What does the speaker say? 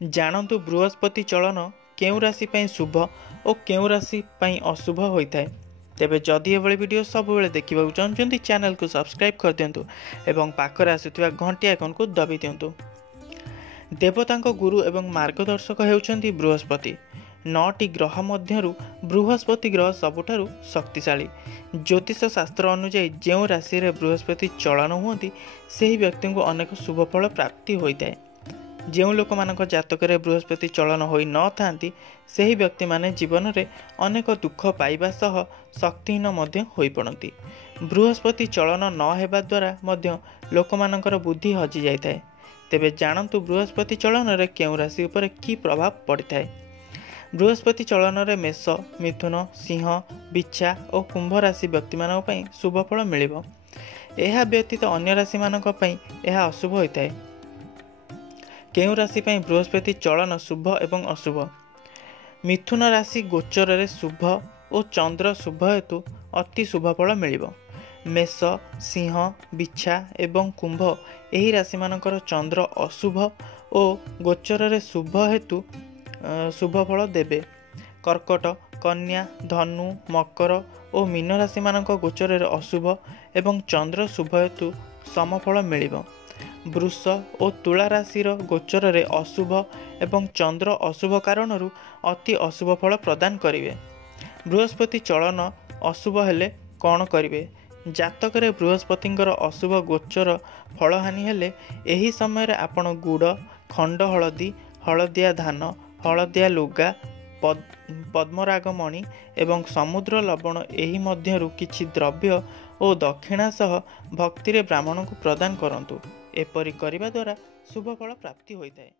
जानतु बृहस्पति चलन केउं राशि पई शुभ और केउं राशि पई अशुभ होइथाय। तेबे जदि एभली वीडियो सबुबेले देखिबाकु चाहुचंती चैनल को सब्सक्राइब कर दियंतु एवं पाखरे आसुथिबा घंटी आइकन को दबी दियंतु। देवतांक गुरु एवं मार्गदर्शक हेउचंती बृहस्पति। 9टी ग्रह मध्यरु बृहस्पति ग्रह सबुठारु शक्तिशाली। ज्योतिष शास्त्र अनुसार जो राशि रे बृहस्पति चलन हुअंती सेही व्यक्ति को अनेक शुभ फल प्राप्ति होइताय। जो लोक मानक जातक बृहस्पति चलन होई न थांती सेही व्यक्ति माने जीवन में अनेक दुख पाइबा सह शक्तिहीन मध्य होई पड़ती। बृहस्पति चलन न हेबा द्वारा मध्य लोक मानकर बुद्धि हजि जाइथाय। तेबे जानतु बृहस्पति चलन रे केउं राशि उपर की प्रभाव पड़िथाय। बृहस्पति चलन रे मेष, मिथुन, सिंह, बिच्छा और कुंभ राशि व्यक्ति मानक पई शुभ फल मिलिबो। एहा व्यतीत अन्य राशि मानक पई एहा अशुभ होइथाय। केउं राशि पई बृहस्पति चलन शुभ एवं अशुभ। मिथुन राशि गोचर रे शुभ और चंद्र शुभ हेतु अति शुभ फल मिलिबो। मेष, सिंह, बिच्छा एवं कुंभ एही राशि मानकर चंद्र अशुभ और गोचर रे शुभ हेतु शुभ फल देबे। कर्कट, कन्या, धनु, मकर और मीन राशि मानक गोचर रे अशुभ एवं चंद्र शुभ हेतु समफल मिलिबो। वृष और तुला राशिर गोचर रे अशुभ एवं चंद्र अशुभ कारणरू अति अशुभ फल प्रदान करिवे। बृहस्पति चलन अशुभ हेले कौन करिवे। जातक रे बृहस्पतिंकर अशुभ गोचर फलहानि हेले एही समय रे आपण गुड़, खंड हलदी, हलदिया धान, हलदिया लुगा, पद्मरागमणि एवं समुद्र लवण एही मध्यरु किछि द्रव्य और दक्षिणा सह भक्ति रे ब्राह्मण को प्रदान करंतु। एपरि करिबा द्वारा शुभ फल प्राप्ति होइताय।